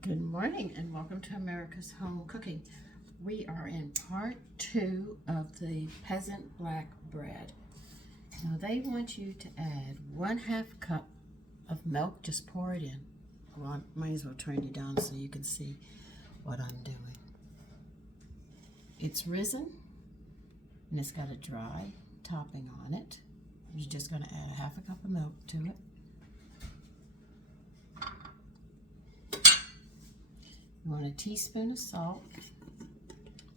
Good morning and welcome to America's Home Cooking. We are in part 2 of the Peasant Black Bread. Now they want you to add 1/2 cup of milk. Just pour it in. Well, I might as well turn you down so you can see what I'm doing. It's risen and it's got a dry topping on it. You're just going to add 1/2 cup of milk to it. You want a teaspoon of salt.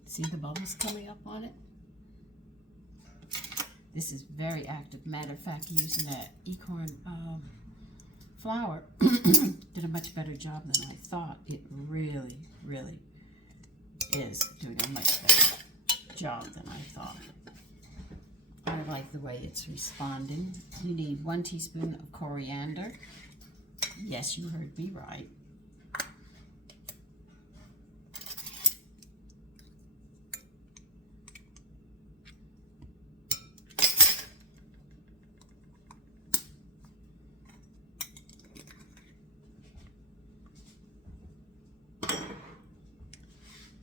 See the bubbles coming up on it? This is very active. Matter of fact, using that acorn flour did a much better job than I thought. It really, really is doing a much better job than I thought. I like the way it's responding. You need 1 teaspoon of coriander. Yes, you heard me right.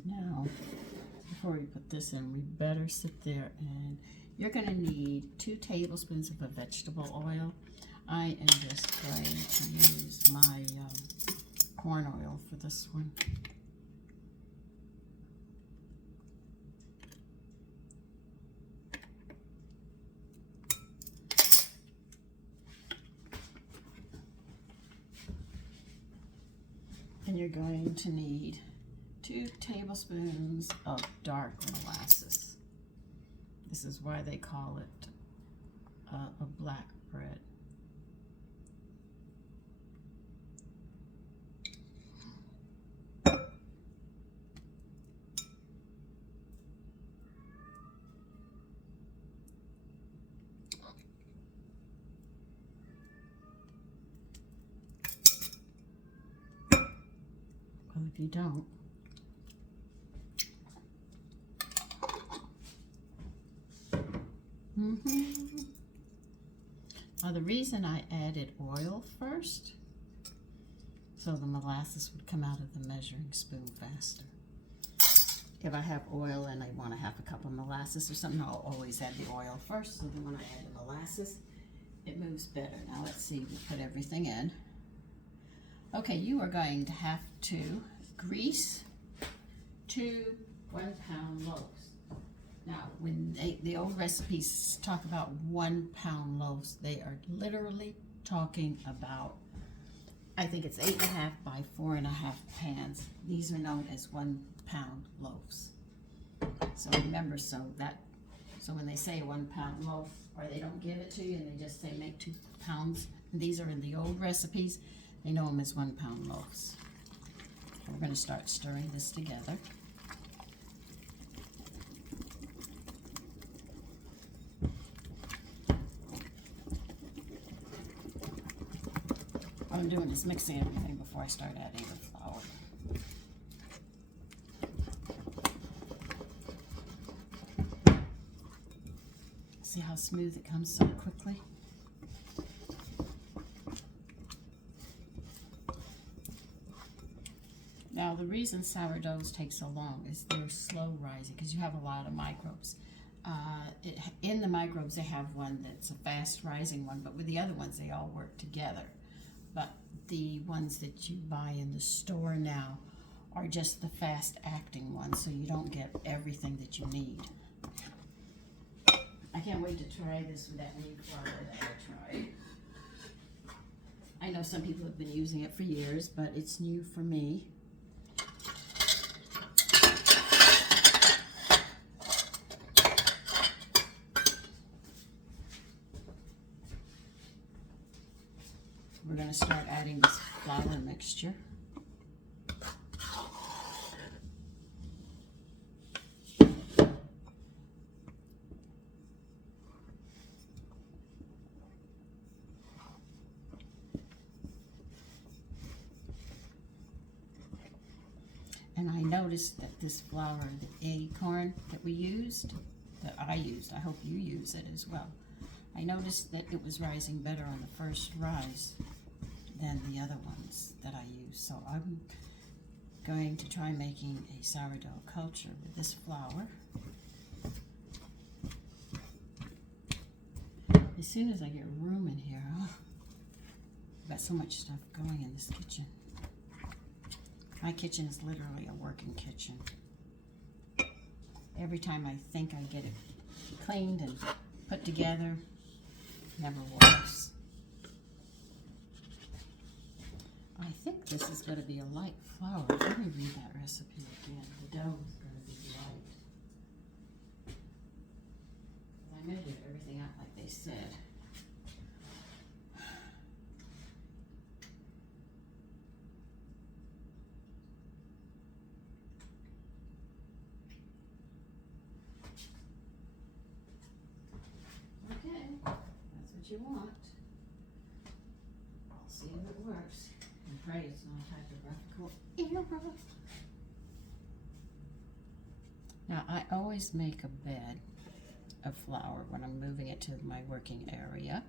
Now, before we put this in, we better sit there, and you're going to need 2 tablespoons of a vegetable oil. I am just going to use my corn oil for this one. And you're going to need 2 tablespoons of dark molasses. This is why they call it a black bread. Well, if you don't, Now the reason I added oil first, so the molasses would come out of the measuring spoon faster. If I have oil and I want 1/2 cup of molasses or something, I'll always add the oil first, so then when I add the molasses, it moves better. Now let's see, we'll put everything in. Okay, you are going to have to grease 2 1-pound loaves. Now, when the old recipes talk about 1-pound loaves, they are literally talking about, I think it's 8.5 by 4.5 pans. These are known as 1-pound loaves. So remember, so when they say 1-pound loaf, or they don't give it to you and they just say make 2 pounds, and these are in the old recipes, they know them as 1-pound loaves. So we're going to start stirring this together. What I'm doing is mixing everything before I start adding the flour. See how smooth it comes so quickly? Now the reason sourdoughs take so long is they're slow rising because you have a lot of microbes. In the microbes they have one that's a fast rising one, but with the other ones they all work together. But the ones that you buy in the store now are just the fast acting ones, so you don't get everything that you need. I can't wait to try this with that new flour that I tried. I know some people have been using it for years, but it's new for me. We're going to start adding this flour mixture. And I noticed that this flour, the acorn that we used, that I used, I hope you use it as well. I noticed that it was rising better on the first rise than the other ones that I use. So I'm going to try making a sourdough culture with this flour. As soon as I get room in here, I've got so much stuff going in this kitchen. My kitchen is literally a working kitchen. Every time I think I get it cleaned and put together, it never works. I think this is going to be a light flour. Let me read that recipe again. The dough is going to be light. I measured everything out like they said. Okay, that's what you want. I'll see if it works. And pray it's not typographical error. Now, I always make a bed of flour when I'm moving it to my working area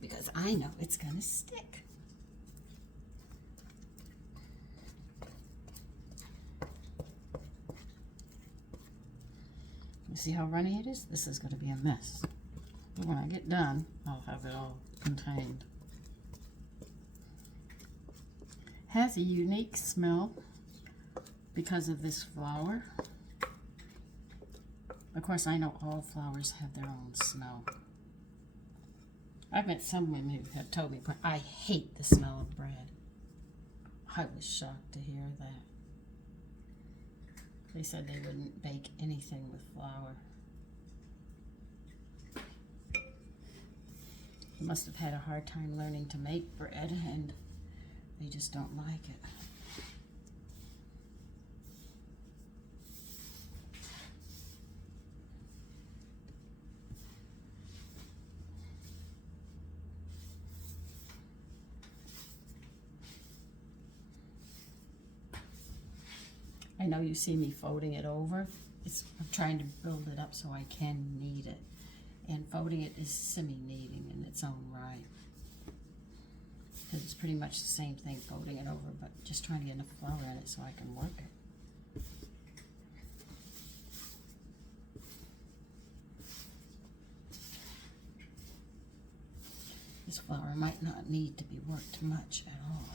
because I know it's going to stick. You see how runny it is? This is going to be a mess. But when I get done, I'll have it all contained. Has a unique smell because of this flour. Of course, I know all flours have their own smell. I've met some women who have told me, but I hate the smell of bread. I was shocked to hear that. They said they wouldn't bake anything with flour. They must have had a hard time learning to make bread, and they just don't like it. I know you see me folding it over. I'm trying to build it up so I can knead it. And folding it is semi-kneading in its own right. Because it's pretty much the same thing, folding it over, but just trying to get enough flour in it so I can work it. This flour might not need to be worked much at all.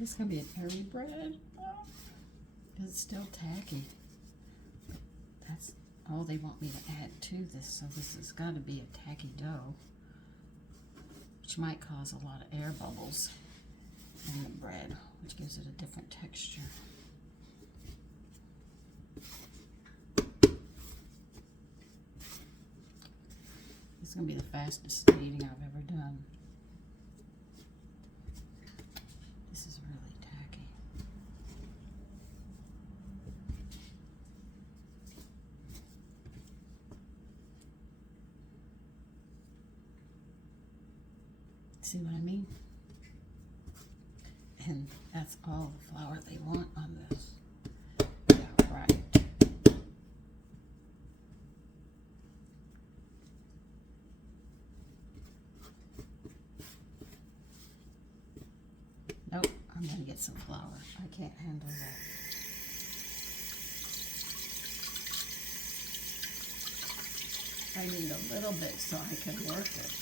This is going to be an airy bread. It's still tacky. That's all they want me to add to this, so this has got to be a tacky dough, which might cause a lot of air bubbles in the bread, which gives it a different texture. This is going to be the fastest kneading I've ever done. This is really tacky. See what I mean? And that's all the flour they want on this. Yeah, right. Nope, I'm gonna get some flour. I can't handle that. I need a little bit so I can work it.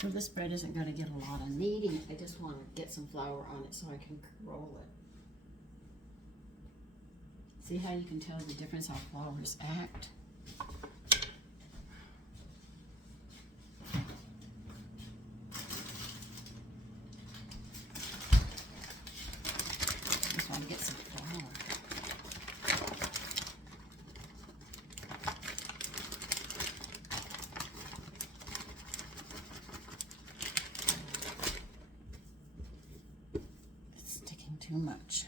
So this bread isn't going to get a lot of kneading. I just want to get some flour on it so I can roll it. See how you can tell the difference how flours act? Just want to get some flour. It's sticking too much.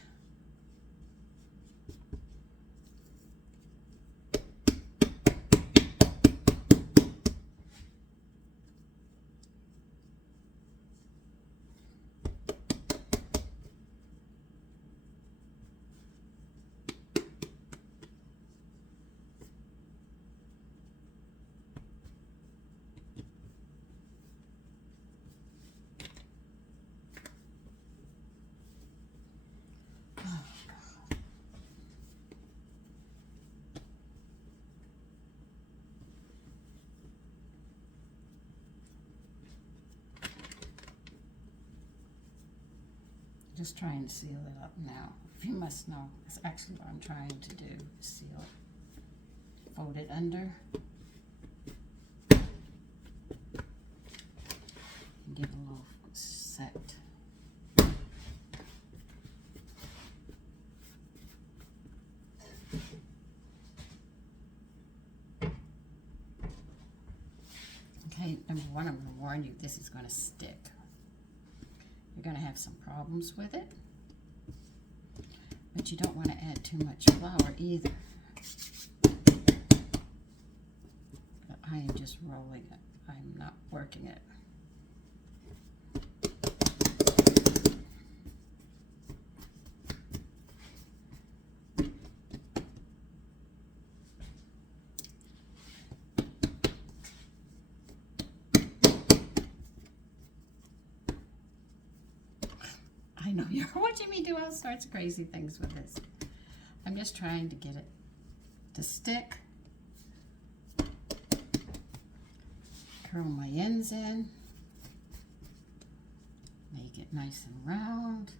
Just try and seal it up now. If you must know, it's actually what I'm trying to do, seal it. Fold it under. And give it a little set. Okay, number one, I'm going to warn you, this is going to stick. You're going to have some problems with it, but you don't want to add too much flour either. But I am just rolling it. I'm not working it. I know you're watching me do all sorts of crazy things with this. I'm just trying to get it to stick. Curl my ends in. Make it nice and round.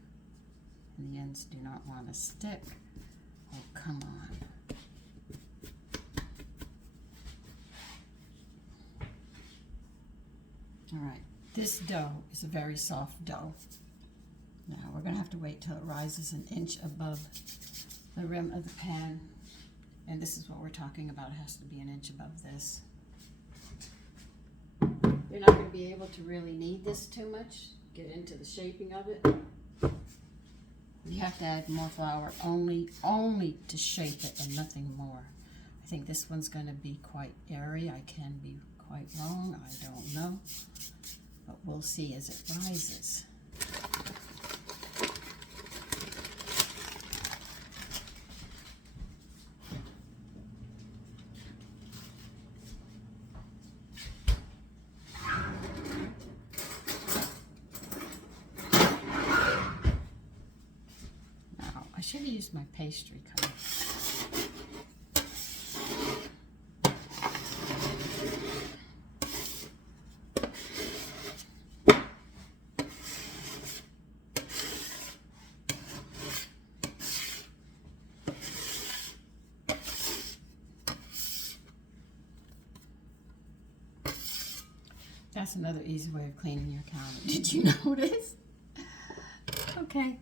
And the ends do not want to stick. Oh, come on. All right, this dough is a very soft dough. Now we're going to have to wait till it rises an inch above the rim of the pan. And this is what we're talking about. It has to be an inch above this. You're not going to be able to really knead this too much. Get into the shaping of it. You have to add more flour only to shape it and nothing more. I think this one's going to be quite airy. I can be quite wrong. I don't know. But we'll see as it rises. I should have used my pastry cutter. That's another easy way of cleaning your counter. Did you notice? Okay.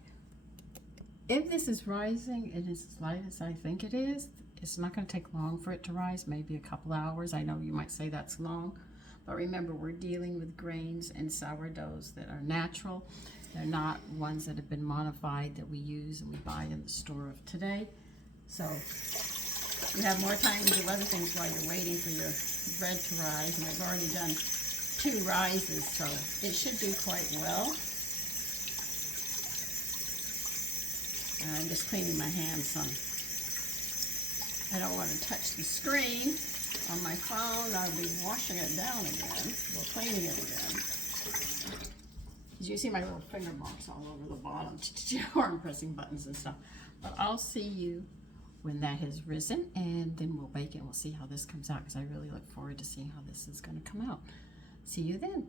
If this is rising and as light as I think it is, it's not going to take long for it to rise, maybe a couple hours. I know you might say that's long, but remember, we're dealing with grains and sourdoughs that are natural. They're not ones that have been modified that we use and we buy in the store of today. So you have more time to do other things while you're waiting for your bread to rise. And I've already done 2 rises, so it should do quite well. I'm just cleaning my hands some. I don't want to touch the screen on my phone. I'll be washing it down again, or cleaning it again. As you see my little finger marks all over the bottom, where I'm pressing buttons and stuff. But I'll see you when that has risen, and then we'll bake it and we'll see how this comes out, because I really look forward to seeing how this is going to come out. See you then.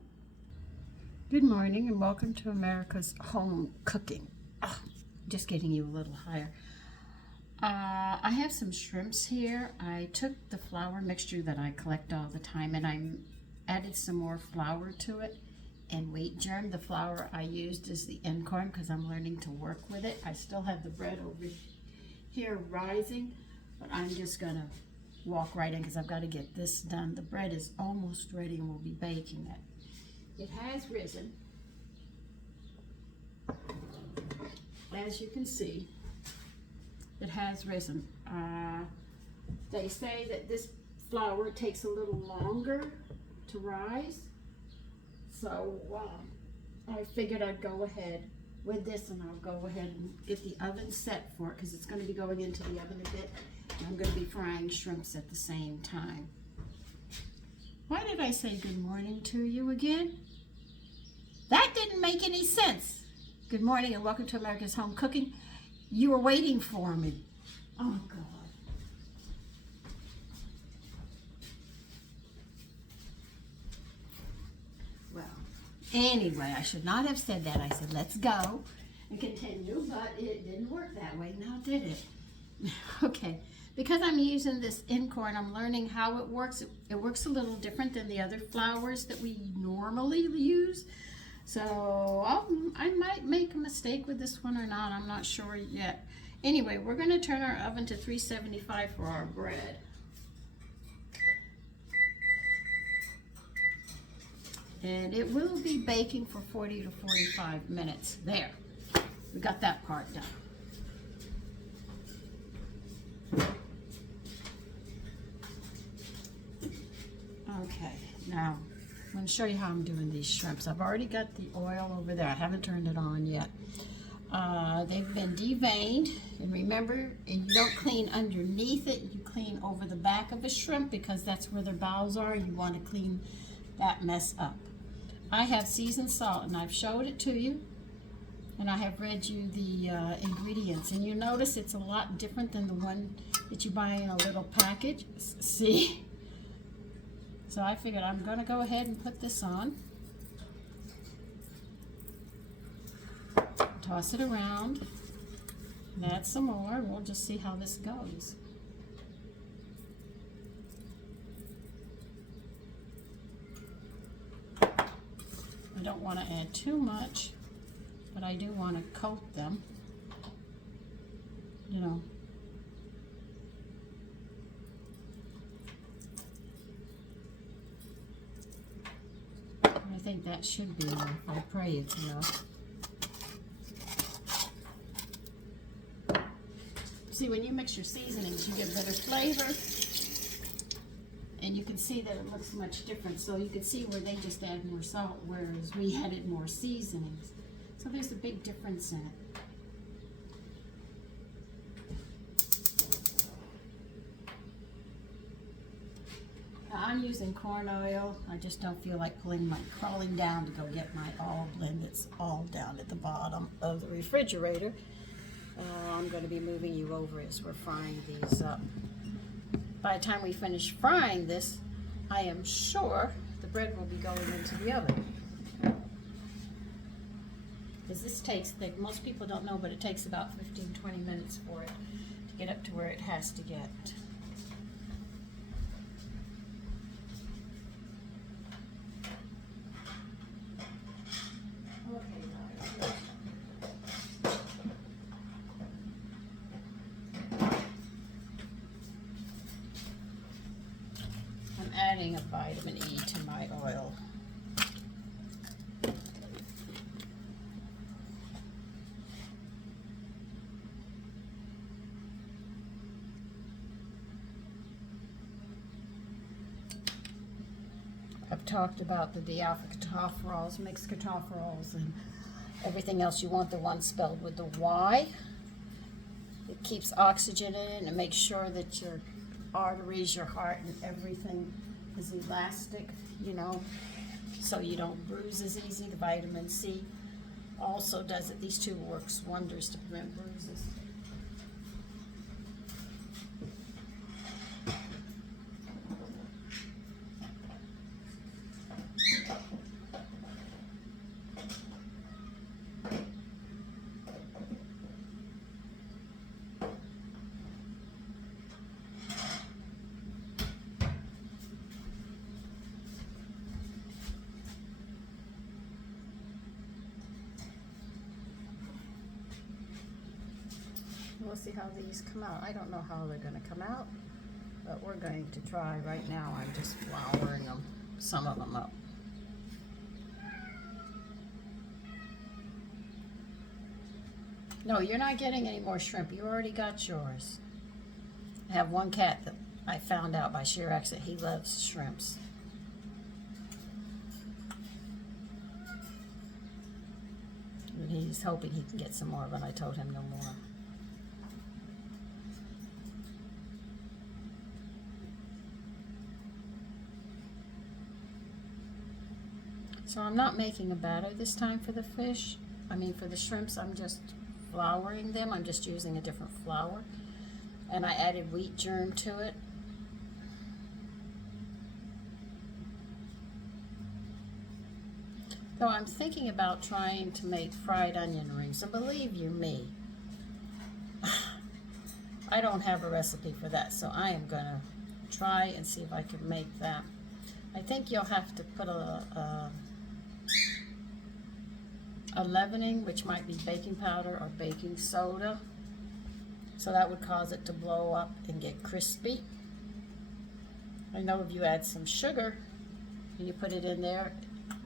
Good morning and welcome to America's Home Cooking. Just getting you a little higher. I have some shrimps here. I took the flour mixture that I collect all the time and I added some more flour to it and wheat germ. The flour I used is the Encorn because I'm learning to work with it. I still have the bread over here rising, but I'm just gonna walk right in because I've got to get this done. The bread is almost ready and we'll be baking it. It has risen. As you can see, it has risen. They say that this flour takes a little longer to rise, so I figured I'd go ahead with this, and I'll go ahead and get the oven set for it because it's going to be going into the oven a bit. And I'm going to be frying shrimps at the same time. Why did I say good morning to you again? That didn't make any sense. Good morning and welcome to America's Home Cooking. You were waiting for me. Oh, God. Well, anyway, I should not have said that. I said, let's go. and continue, but it didn't work that way, now did it? Okay, because I'm using this Incorn, I'm learning how it works. It works a little different than the other flours that we normally use. So I might make a mistake with this one or not, I'm not sure yet. Anyway, we're gonna turn our oven to 375 for our bread. And it will be baking for 40 to 45 minutes. There, we got that part done. Okay, now I'm going to show you how I'm doing these shrimps. I've already got the oil over there. I haven't turned it on yet. They've been deveined, and remember, you don't clean underneath it. You clean over the back of a shrimp because that's where their bowels are. You want to clean that mess up. I have seasoned salt, and I've showed it to you, and I have read you the ingredients, and you notice it's a lot different than the one that you buy in a little package. See? So I figured I'm going to go ahead and put this on. Toss it around, and add some more, and we'll just see how this goes. I don't want to add too much, but I do want to coat them, you know. I think that should be enough. I pray it's enough. See, when you mix your seasonings, you get better flavor, and you can see that it looks much different. So you can see where they just add more salt, whereas we added more seasonings. So there's a big difference in it. Now, I'm using corn oil. I just don't feel like crawling down to go get my all blend. It's all down at the bottom of the refrigerator. I'm going to be moving you over as we're frying these up. By the time we finish frying this, I am sure the bread will be going into the oven. Because this takes, most people don't know, but it takes about 15-20 minutes for it to get up to where it has to get. Adding a vitamin E to my oil. I've talked about the dialpha-tocopherols, mixed tocopherols, and everything else. You want the one spelled with the Y. It keeps oxygen in it and makes sure that your arteries, your heart, and everything is elastic, you know, so you don't bruise as easy. The vitamin C also does it. These two works wonders to prevent bruises. We'll see how these come out. I don't know how they're going to come out, but we're going to try. Right now I'm just flouring them, some of them up. No, you're not getting any more shrimp. You already got yours. I have one cat that I found out by sheer accident. He loves shrimps. And he's hoping he can get some more, but I told him no more. So I'm not making a batter this time for the fish. I mean, for the shrimps, I'm just flouring them. I'm just using a different flour. And I added wheat germ to it. So I'm thinking about trying to make fried onion rings, and believe you me, I don't have a recipe for that, so I am gonna try and see if I can make that. I think you'll have to put a leavening, which might be baking powder or baking soda, so that would cause it to blow up and get crispy. I know if you add some sugar and you put it in there,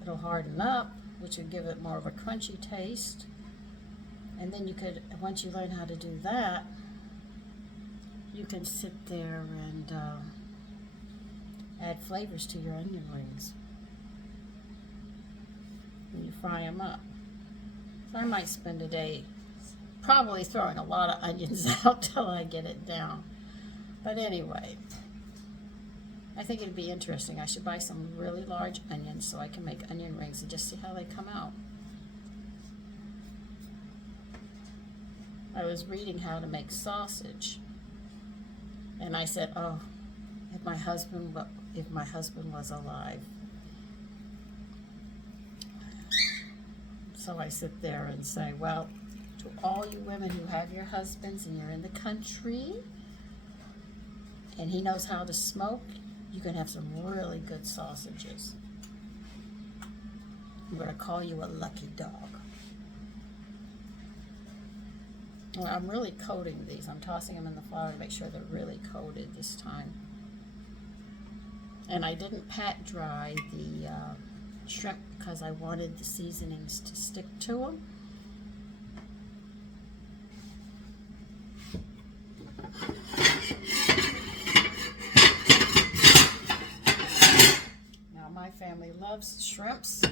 it'll harden up, which would give it more of a crunchy taste. And then you could, once you learn how to do that, you can sit there and add flavors to your onion rings when you fry them up. So I might spend a day probably throwing a lot of onions out till I get it down. But anyway, I think it'd be interesting. I should buy some really large onions so I can make onion rings and just see how they come out. I was reading how to make sausage, and I said, oh, if my husband was alive. So I sit there and say, well, to all you women who have your husbands and you're in the country and he knows how to smoke, you can have some really good sausages. I'm going to call you a lucky dog. Well, I'm really coating these. I'm tossing them in the flour to make sure they're really coated this time. And I didn't pat dry the shrimp because I wanted the seasonings to stick to them. Now my family loves shrimps,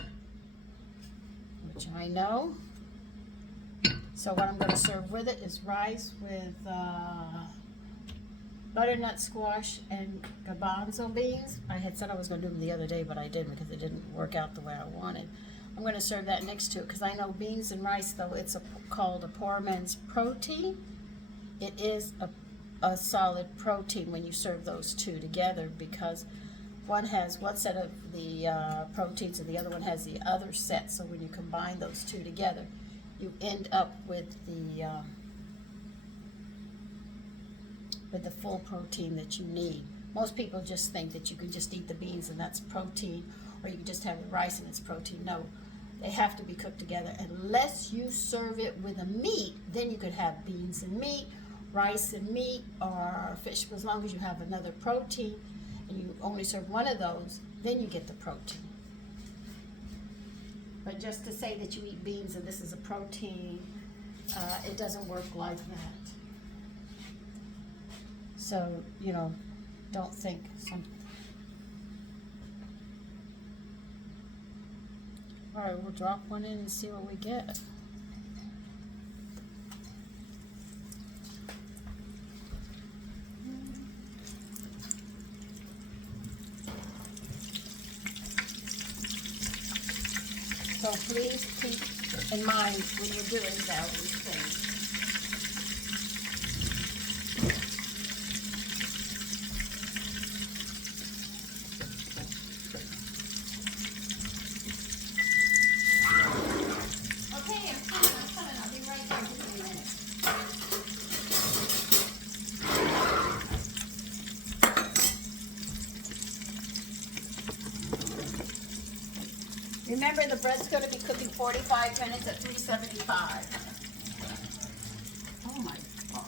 which I know. So what I'm going to serve with it is rice with butternut squash and garbanzo beans. I had said I was going to do them the other day, but I didn't because it didn't work out the way I wanted. I'm going to serve that next to it because I know beans and rice, though it's called a poor man's protein, it is a solid protein when you serve those two together, because one has one set of the proteins and the other one has the other set. So when you combine those two together, you end up with the full protein that you need. Most people just think that you can just eat the beans and that's protein, or you can just have the rice and it's protein. No, they have to be cooked together. Unless you serve it with a meat, then you could have beans and meat, rice and meat, or fish. As long as you have another protein and you only serve one of those, then you get the protein. But just to say that you eat beans and this is a protein, it doesn't work like that. So, you know, don't think something. All right, we'll drop one in and see what we get. So please keep in mind when you're doing these things. Okay, I'm coming. I'll be right there in a minute. Remember, the bread's going to be cooking 45 minutes at 375. Oh my God.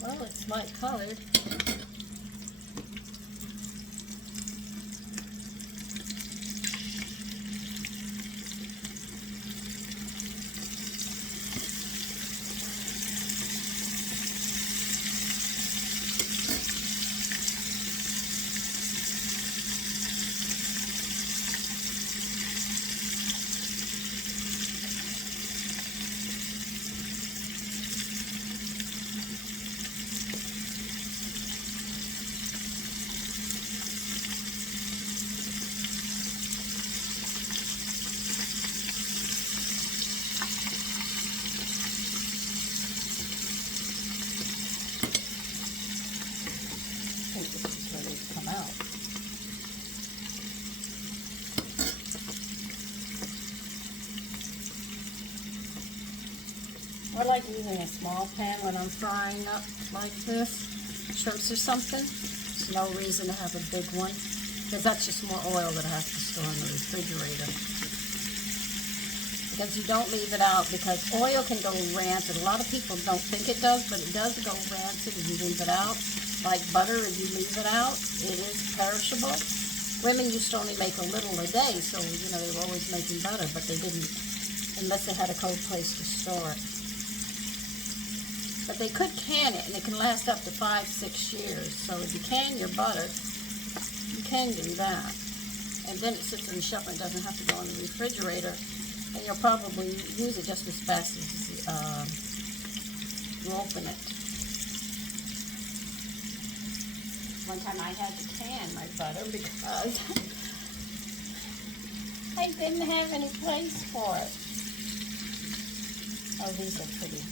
Well, it's light colored. I like using a small pan when I'm frying up like this, shrimps or something. There's no reason to have a big one, because that's just more oil that I have to store in the refrigerator. Because you don't leave it out, because oil can go rancid. A lot of people don't think it does, but it does go rancid if you leave it out. Like butter, if you leave it out, it is perishable. Women used to only make a little a day, so, you know, they were always making butter, but they didn't, unless they had a cold place to store it. But they could can it, and it can last up to 5-6 years. So if you can your butter, you can do that. And then it sits on the shelf and doesn't have to go in the refrigerator. And you'll probably use it just as fast as you open it. One time I had to can my butter because I didn't have any place for it. Oh, these are pretty.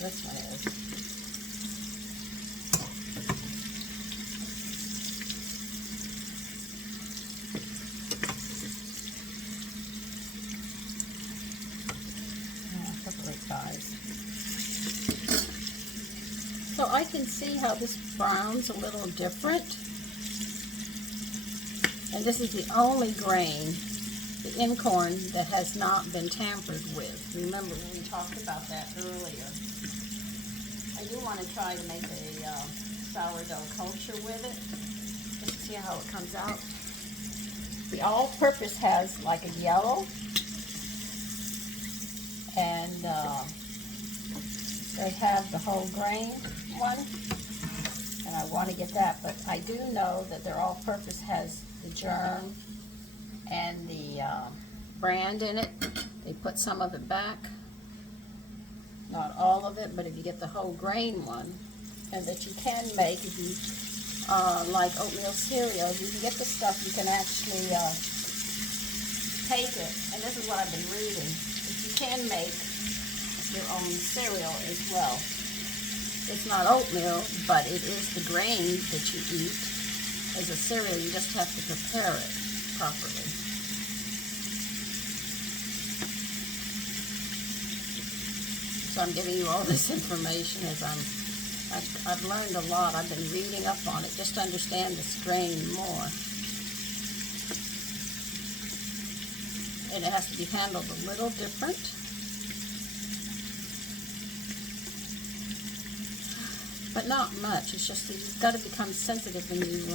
This one is. So I can see how this brown's a little different. And this is the only grain, the incorn, that has not been tampered with. Remember we talked about that earlier. I do want to try to make a sourdough culture with it, just to see how it comes out. The all-purpose has like a yellow, and they have the whole grain one, and I want to get that, but I do know that their all-purpose has the germ and the brand in it. They put some of it back, not all of it, but if you get the whole grain one, and that you can make, if you like oatmeal cereal, you can get the stuff, you can actually take it, and this is what I've been reading, if you can make your own cereal as well. It's not oatmeal, but it is the grain that you eat as a cereal. You just have to prepare it properly. So I'm giving you all this information as I've learned a lot. I've been reading up on it just to understand this grain more. And it has to be handled a little different. But not much. It's just that you've got to become sensitive when you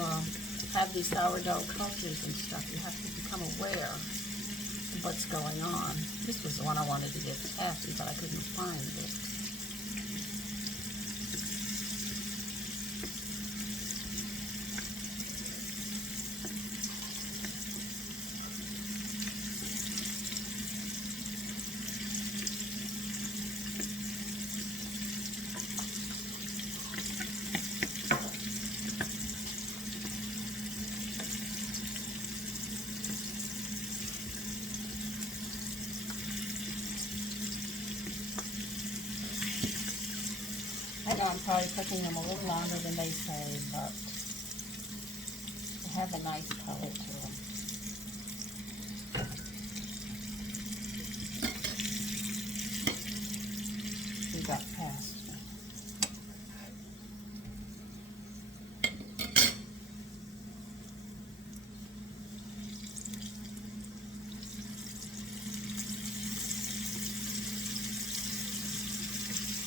have these sourdough cultures and stuff. You have to become aware of what's going on. This was the one I wanted to give Kathy, but I couldn't find it. I know I'm probably cooking them a little longer than they say, but they have a nice color to them. You got past me.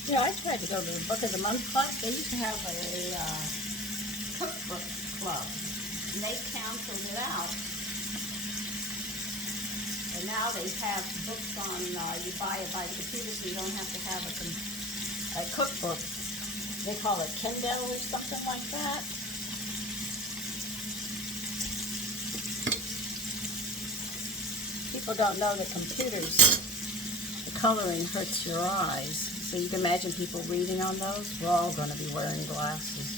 Yeah, I tried to go to the Book of the Month Club. They used to have a cookbook club, and they canceled it out. And now they have books on, you buy it by the computer, so you don't have to have a cookbook. They call it Kindle or something like that. People don't know that computers, the coloring hurts your eyes. So you can imagine people reading on those. We're all going to be wearing glasses.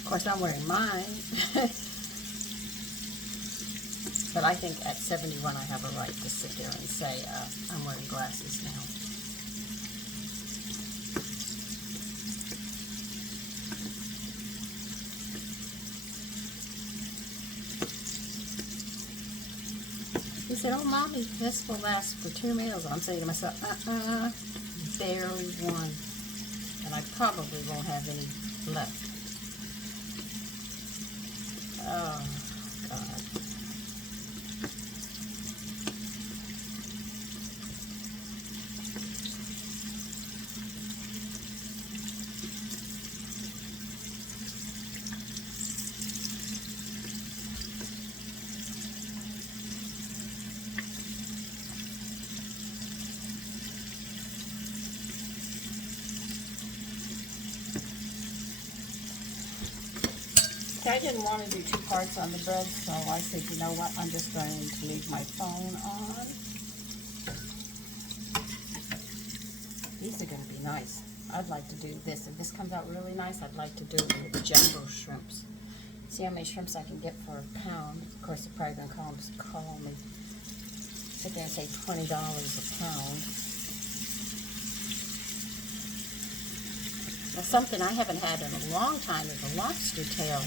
Of course, I'm wearing mine. But I think at 71 I have a right to sit there and say, I'm wearing glasses now. said, oh, Mommy, this will last for 2 meals. I'm saying to myself, barely one. And I probably won't have any left. Oh, God. I didn't want to do 2 parts on the bread, so I said, you know what, I'm just going to leave my phone on. These are going to be nice. I'd like to do this. If this comes out really nice, I'd like to do it with jumbo shrimps. See how many shrimps I can get for a pound. Of course, they're probably going to call me. Sit there and say $20 a pound. Now, something I haven't had in a long time is a lobster tail.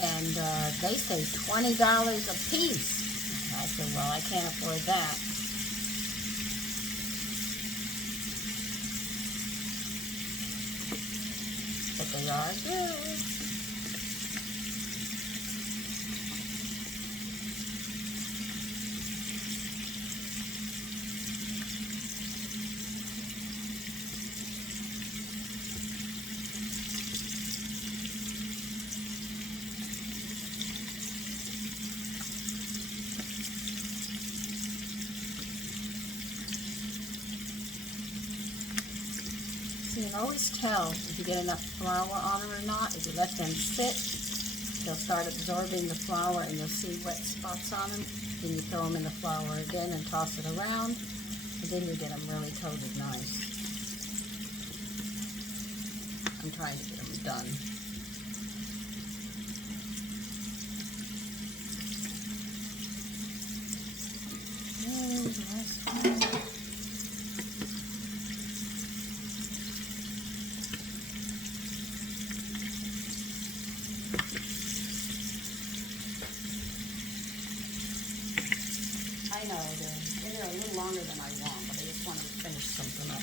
And they say $20 a piece. I said, well, I can't afford that. But they are good. You can always tell if you get enough flour on them or not. If you let them sit, they'll start absorbing the flour and you'll see wet spots on them. Then you throw them in the flour again and toss it around, and then you get them really coated nice. I'm trying to get them done. And the last one. I know, they're a little longer than I want, but I just wanted to finish something up.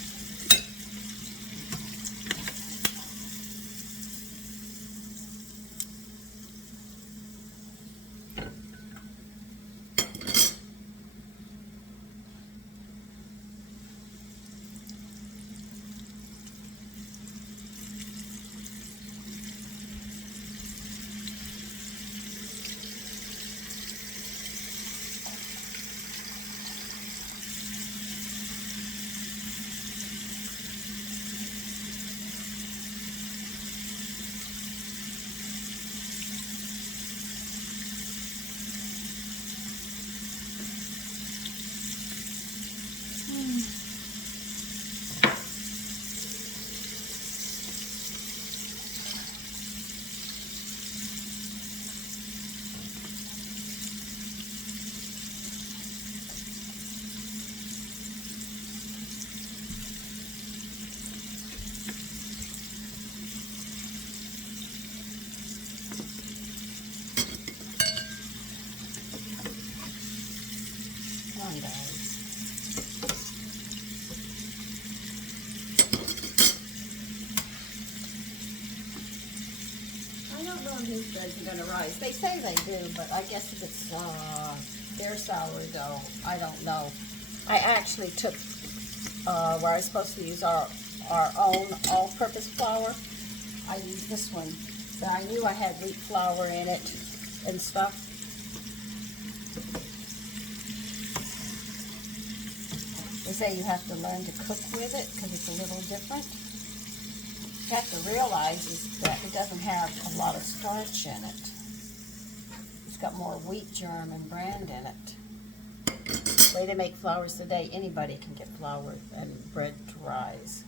Come on, guys. I don't know if these breads are going to rise. They say they do, but I guess if it's their sourdough, I don't know. I actually took where I was supposed to use our own all-purpose flour. I used this one, but I knew I had wheat flour in it and stuff. They say you have to learn to cook with it because it's a little different. What you have to realize is that it doesn't have a lot of starch in it. It's got more wheat germ and bran in it. The way they make flours today, anybody can get flour and bread to rise.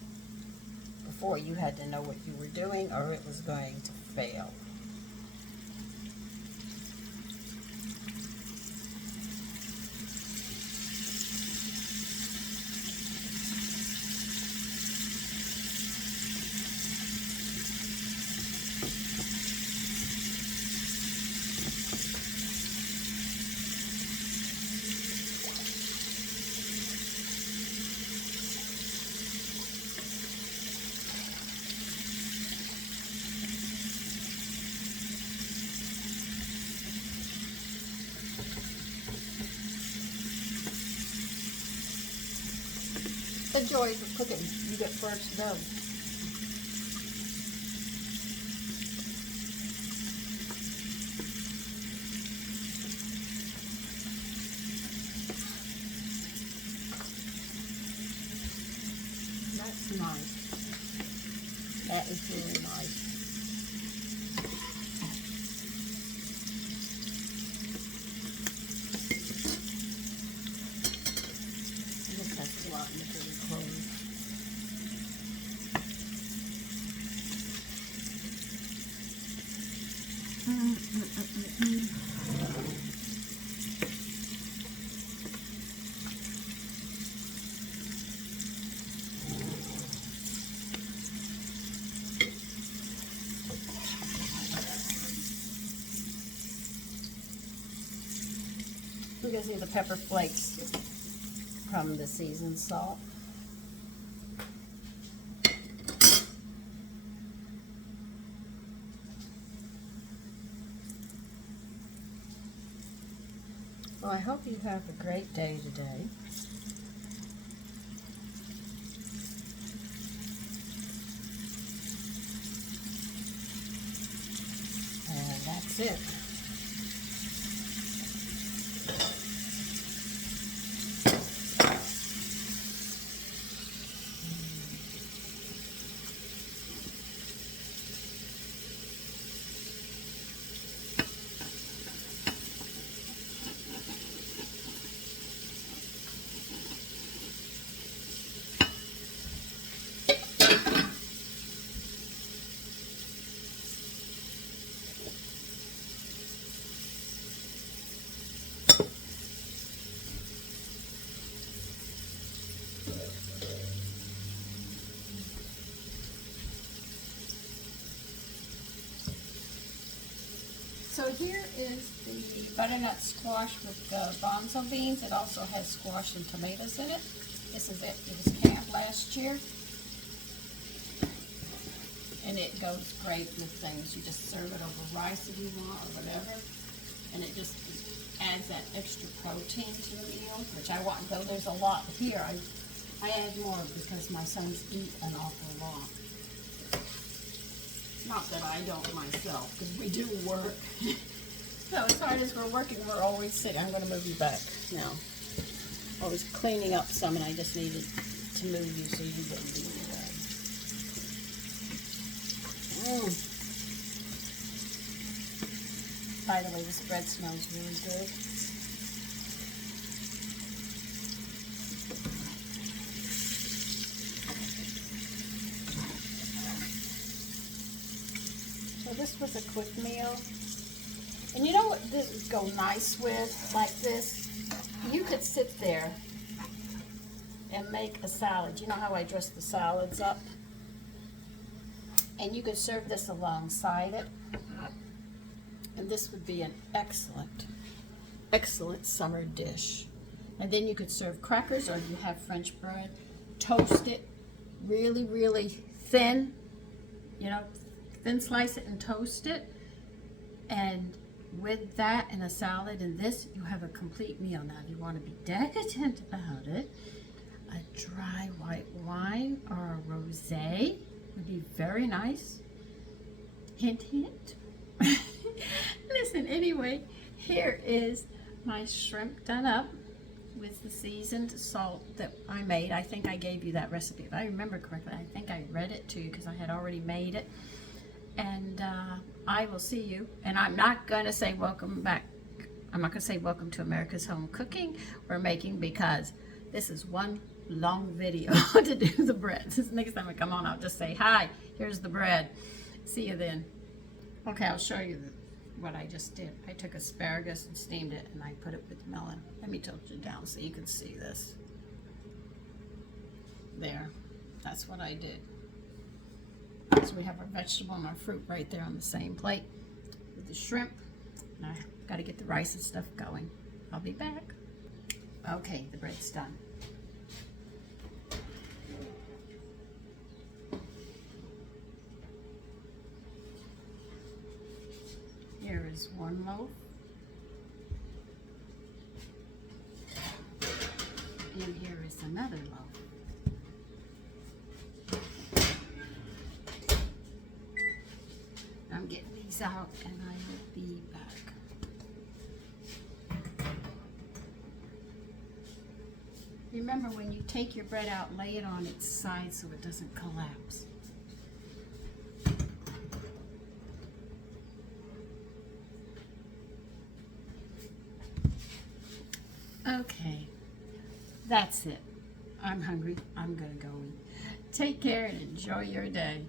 Before, you had to know what you were doing or it was going to fail. the joys of cooking. You get first done. That's nice. That is really nice. This has a lot in the clothes. You can see the pepper flakes from the seasoned salt. Well, I hope you have a great day today. And that's it. So here is the butternut squash with bonzo beans. It also has squash and tomatoes in it. This is it. It was canned last year. And it goes great with things. You just serve it over rice if you want or whatever. And it just adds that extra protein to the meal, which I want. Though there's a lot here, I add more because my sons eat an awful lot. Not that I don't myself, because we do work. So as hard as we're working, we're always sitting. I'm going to move you back now. I was cleaning up some, and I just needed to move you so you wouldn't be in the way. By the way, this bread smells really good. So this was a quick meal. And you know what this would go nice with, like this? You could sit there and make a salad. You know how I dress the salads up? And you could serve this alongside it. And this would be an excellent, excellent summer dish. And then you could serve crackers, or if you have French bread, toast it really, really thin. You know, thin slice it and toast it. And with that and a salad and this, you have a complete meal. Now, if you want to be decadent about it, a dry white wine or a rosé would be very nice. Hint, hint. Listen, anyway, here is my shrimp done up with the seasoned salt that I made. I think I gave you that recipe. If I remember correctly, I think I read it to you because I had already made it. And I will see you. And I'm not going to say welcome back. I'm not going to say welcome to America's Home Cooking we're making, because this is one long video to do the bread. This next time I come on, I'll just say, hi, here's the bread. See you then. Okay, I'll show you what I just did. I took asparagus and steamed it, and I put it with melon. Let me tilt it down so you can see this. There. That's what I did. So we have our vegetable and our fruit right there on the same plate with the shrimp. And I've got to get the rice and stuff going. I'll be back. Okay, the bread's done. Here is one loaf. And here is another loaf. these out and I will be back. Remember, when you take your bread out, lay it on its side so it doesn't collapse. Okay, that's it. I'm hungry. I'm gonna go eat. Take care and enjoy your day.